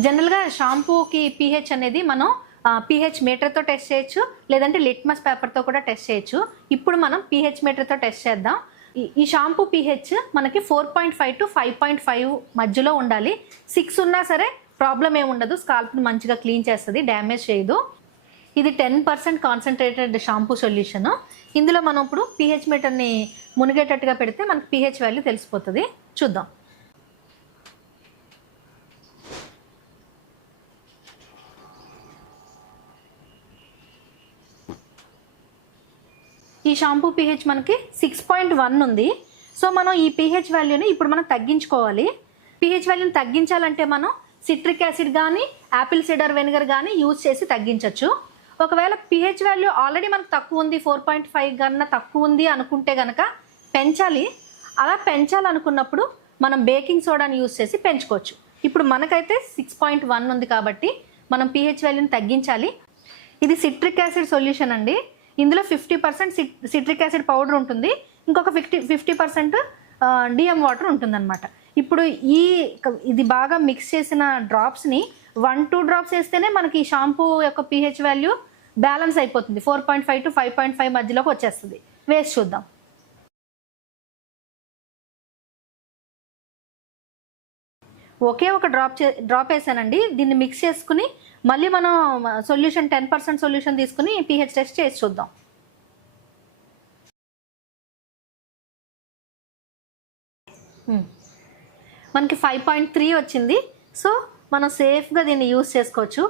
జనరల్గా షాంపూకి పీహెచ్ అనేది మనం పీహెచ్ మీటర్తో టెస్ట్ చేయొచ్చు, లేదంటే లిట్మస్ పేపర్తో కూడా టెస్ట్ చేయొచ్చు. ఇప్పుడు మనం పీహెచ్ మీటర్తో టెస్ట్ చేద్దాం. ఈ షాంపూ పీహెచ్ మనకి 4.5 to 5.5 మధ్యలో ఉండాలి. 6 ఉన్నా సరే ప్రాబ్లం ఏమి ఉండదు, స్కాల్ప్ని మంచిగా క్లీన్ చేస్తుంది, డ్యామేజ్ చేయదు. ఇది 10% కాన్సన్ట్రేటెడ్ షాంపూ సొల్యూషన్. ఇందులో మనం ఇప్పుడు పీహెచ్ మీటర్ని మునిగేటట్టుగా పెడితే మనకి పీహెచ్ వాల్యూ తెలిసిపోతుంది. చూద్దాం. ఈ షాంపూ పీహెచ్ మనకి 6.1 ఉంది. సో మనం ఈ పీహెచ్ వాల్యూని ఇప్పుడు మనం తగ్గించుకోవాలి. పీహెచ్ వాల్యూని తగ్గించాలంటే మనం సిట్రిక్ యాసిడ్ కానీ యాపిల్ సిడర్ వెనిగర్ కానీ యూజ్ చేసి తగ్గించవచ్చు. ఒకవేళ పీహెచ్ వాల్యూ ఆల్రెడీ మనకు తక్కువ ఉంది, 4.5 కన్నా తక్కువ ఉంది అనుకుంటే కనుక పెంచాలి. అలా పెంచాలనుకున్నప్పుడు మనం బేకింగ్ సోడాని యూజ్ చేసి పెంచుకోవచ్చు. ఇప్పుడు మనకైతే 6.1 ఉంది కాబట్టి మనం పీహెచ్ వాల్యూని తగ్గించాలి. ఇది సిట్రిక్ యాసిడ్ సొల్యూషన్ అండి. ఇందులో 50% సిట్రిక్ యాసిడ్ పౌడర్ ఉంటుంది, ఇంకొక 50% డిఎం వాటర్ ఉంటుందన్నమాట. ఇప్పుడు ఇది బాగా మిక్స్ చేసిన డ్రాప్స్ని 1-2 డ్రాప్స్ వేస్తేనే మనకి ఈ షాంపూ యొక్క పీహెచ్ వాల్యూ బ్యాలెన్స్ అయిపోతుంది. 4.5 to 5.5 మధ్యలోకి వచ్చేస్తుంది. వేసి చూద్దాం. ఒకే ఒక డ్రాప్ వేసానండి. దీన్ని మిక్స్ చేసుకుని మళ్ళీ మనం సొల్యూషన్ 10% సొల్యూషన్ తీసుకుని పీహెచ్ టెస్ట్ చేసి చూద్దాం. మనకి 5.3 వచ్చింది. సో మనం సేఫ్గా దీన్ని యూజ్ చేసుకోవచ్చు.